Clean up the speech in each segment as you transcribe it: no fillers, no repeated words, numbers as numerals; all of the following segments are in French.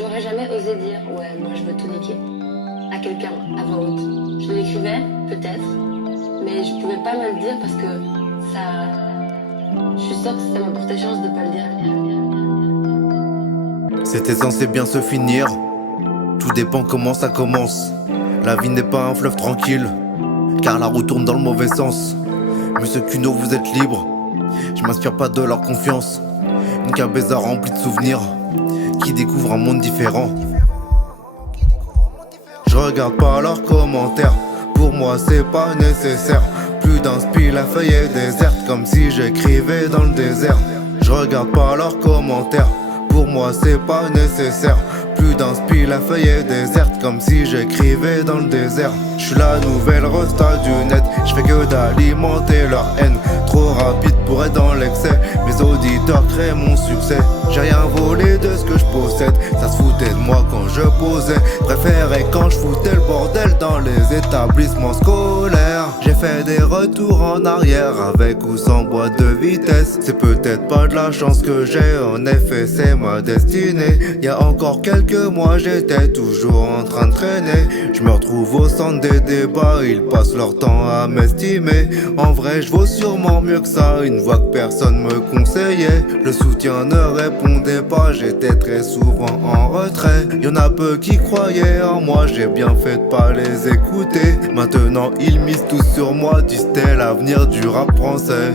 J'aurais jamais osé dire ouais, moi je veux tout niquer à quelqu'un à voix haute. Je l'écrivais, peut-être, mais je pouvais pas me le dire parce que ça. Je suis sûre que ça m'apportait chance de pas le dire. C'était censé bien se finir. Tout dépend comment ça commence. La vie n'est pas un fleuve tranquille, car la roue tourne dans le mauvais sens. Monsieur Cuno, vous êtes libre. Je m'inspire pas de leur confiance. Une cabeza remplie de souvenirs qui découvre un monde différent. Je regarde pas leurs commentaires, pour moi c'est pas nécessaire. Plus d'inspi, la feuille est déserte, comme si j'écrivais dans le désert. Je regarde pas leurs commentaires, pour moi c'est pas nécessaire. Plus d'inspi, la feuille est déserte, comme si j'écrivais dans le désert. Je suis la nouvelle resta du net, je fais que d'alimenter leur haine. Trop rapide pour être dans l'excès, mes auditeurs créent mon succès. J'ai rien volé de ce que je possède, ça se foutait de moi quand je posais. Préférais quand je foutais le bordel dans les établissements scolaires. J'ai fait des retours en arrière avec ou sans boîte de vitesse. C'est peut-être pas de la chance que j'ai, en effet c'est ma destinée. Y'a encore quelques mois j'étais toujours en train de traîner. Je me retrouve au centre des débats, ils passent leur temps à m'estimer. En vrai je vaux sûrement mieux que ça, une voix que personne me conseillait. Le soutien ne répondait pas, j'étais très souvent en retrait. Y'en a peu qui croyaient en moi, j'ai bien fait de pas les écouter. Maintenant ils misent tous sur moi, disent-elles l'avenir du rap français.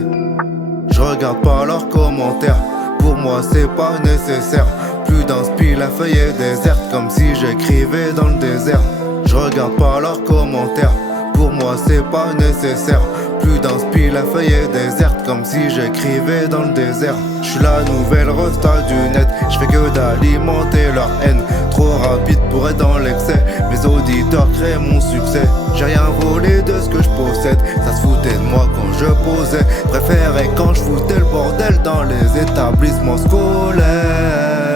Je regarde pas leurs commentaires, pour moi c'est pas nécessaire. Plus d'inspi, la feuille est déserte, comme si j'écrivais dans le désert. Je regarde pas leurs commentaires, pour moi c'est pas nécessaire. Plus d'inspi, la feuille est déserte, comme si j'écrivais dans le désert. Je suis la nouvelle resta du net, je fais que d'alimenter leur haine. Trop rapide pour être dans l'excès, mes auditeurs créent mon succès. J'ai rien volé de ce que je possède, ça se foutait de moi quand je posais. Préférais quand je foutais le bordel dans les établissements scolaires.